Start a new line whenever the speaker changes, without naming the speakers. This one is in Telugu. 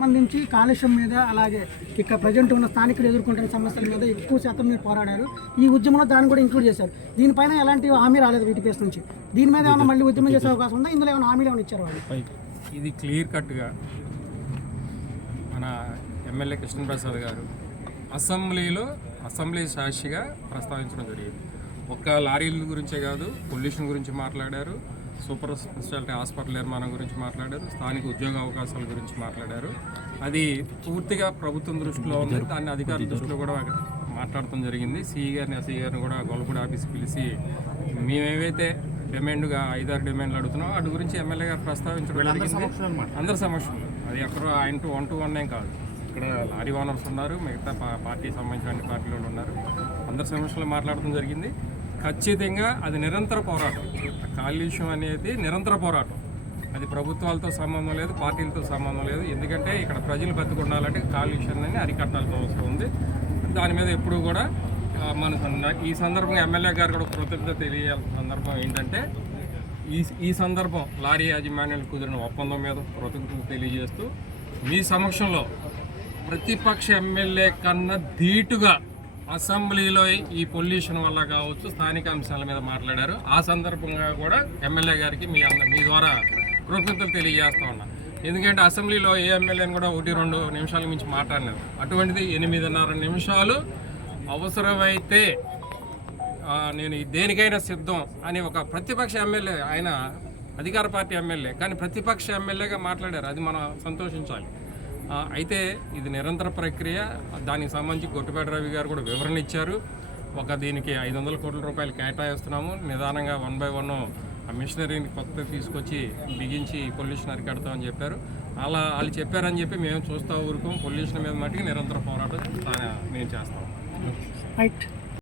సంబంధించి కాలుష్యం మీద అలాగే ఇక్కడ ప్రజెంట్ ఉన్న స్థానికులు ఎదుర్కొంటున్న సమస్యల మీద ఎక్కువ శాతం మీరు పోరాడారు. ఈ ఉద్యమంలో దాన్ని కూడా ఇంక్లూడ్ చేశారు. దీనిపైన ఎలాంటి హామీ రాలేదు వీటిపేస్ నుంచి. దీని మీద ఏమైనా మళ్ళీ ఉద్యమం చేసే అవకాశం ఉందా? ఇందులో ఏమైనా హామీలు ఏమైనా ఇచ్చారు వాళ్ళు?
ఇది క్లియర్ కట్గా మన ఎమ్మెల్యే కృష్ణప్రసాద్ గారు అసెంబ్లీలో అసెంబ్లీ సాక్షిగా ప్రస్తావించడం జరిగింది. ఒక్క లారీల గురించే కాదు పొల్యూషన్ గురించి మాట్లాడారు. సూపర్ స్పెషాలిటీ హాస్పిటల్ నిర్మాణం గురించి మాట్లాడారు స్థానిక ఉద్యోగ అవకాశాల గురించి మాట్లాడారు. అది పూర్తిగా ప్రభుత్వం దృష్టిలో ఉంది దాన్ని అధికారుల దృష్టిలో కూడా మాట్లాడటం జరిగింది. సిఈ గారిని ఎస్ఈ గారిని కూడా గొల్లపూడి ఆఫీస్ పిలిచి మేమేవైతే డిమాండ్గా ఐదారు డిమాండ్లు అడుగుతున్నాం వాటి గురించి ఎమ్మెల్యే గారు ప్రస్తావించడం జరిగింది. అందరి సమక్షంలో. అది ఎక్కడో ఆయన టు వన్ టు వన్ ఏం కాదు. ఇక్కడ లారీ ఓనర్స్ ఉన్నారు మిగతా పా- పార్టీకి సంబంధించిన అన్ని పార్టీలు ఉన్నారు. అందరి సమక్షంలో మాట్లాడడం జరిగింది. ఖచ్చితంగా అది నిరంతర పోరాటం. కాలుష్యం అనేది నిరంతర పోరాటం. అది ప్రభుత్వాలతో సంబంధం లేదు పార్టీలతో సంబంధం లేదు. ఎందుకంటే ఇక్కడ ప్రజలు బతుకుండాలంటే కాలుష్యాన్ని అరికట్టాల్సిన అవసరం ఉంది. దాని మీద ఎప్పుడు కూడా మన ఈ సందర్భంగా ఎమ్మెల్యే గారు కూడా కృతజ్ఞత తెలియాల్సిన సందర్భం ఏంటంటే ఈ ఈ సందర్భం లారీ యాజమాన్యాలు కుదిరిన ఒప్పందం మీద కృతజ్ఞత తెలియజేస్తూ మీ సమక్షంలో ప్రతిపక్ష ఎమ్మెల్యే కన్నా ధీటుగా అసెంబ్లీలో ఈ పొల్యూషన్ వల్ల కావచ్చు స్థానిక అంశాల మీద మాట్లాడారు. ఆ సందర్భంగా కూడా ఎమ్మెల్యే గారికి మీ అందరి మీ ద్వారా కృతజ్ఞతలు తెలియజేస్తా ఉన్నా. ఎందుకంటే అసెంబ్లీలో ఏ ఎమ్మెల్యేని కూడా ఒకటి రెండు నిమిషాల మించి మాట్లాడలేదు. అటువంటిది ఎనిమిదిన్నర నిమిషాలు అవసరమైతే నేను దేనికైనా సిద్ధం అని ఒక ప్రతిపక్ష ఎమ్మెల్యే ఆయన అధికార పార్టీ ఎమ్మెల్యే కానీ ప్రతిపక్ష ఎమ్మెల్యేగా మాట్లాడారు. అది మనం సంతోషించాలి. అయితే ఇది నిరంతర ప్రక్రియ. దానికి సంబంధించి గొట్టుపేట రవి గారు కూడా వివరణ ఇచ్చారు. ఒక దీనికి ఐదు వందల కోట్ల రూపాయలు కేటాయిస్తున్నాము. నిదానంగా వన్ బై వన్ ఆ మిషనరీని కొత్త తీసుకొచ్చి బిగించి పొల్యూషన్ అరికడతామని చెప్పారు. అలా వాళ్ళు చెప్పారని చెప్పి మేము చూస్తూ ఊరుకోం పొల్యూషన్ మీద మటుకు నిరంతర పోరాటం మేము చేస్తాం.
రైట్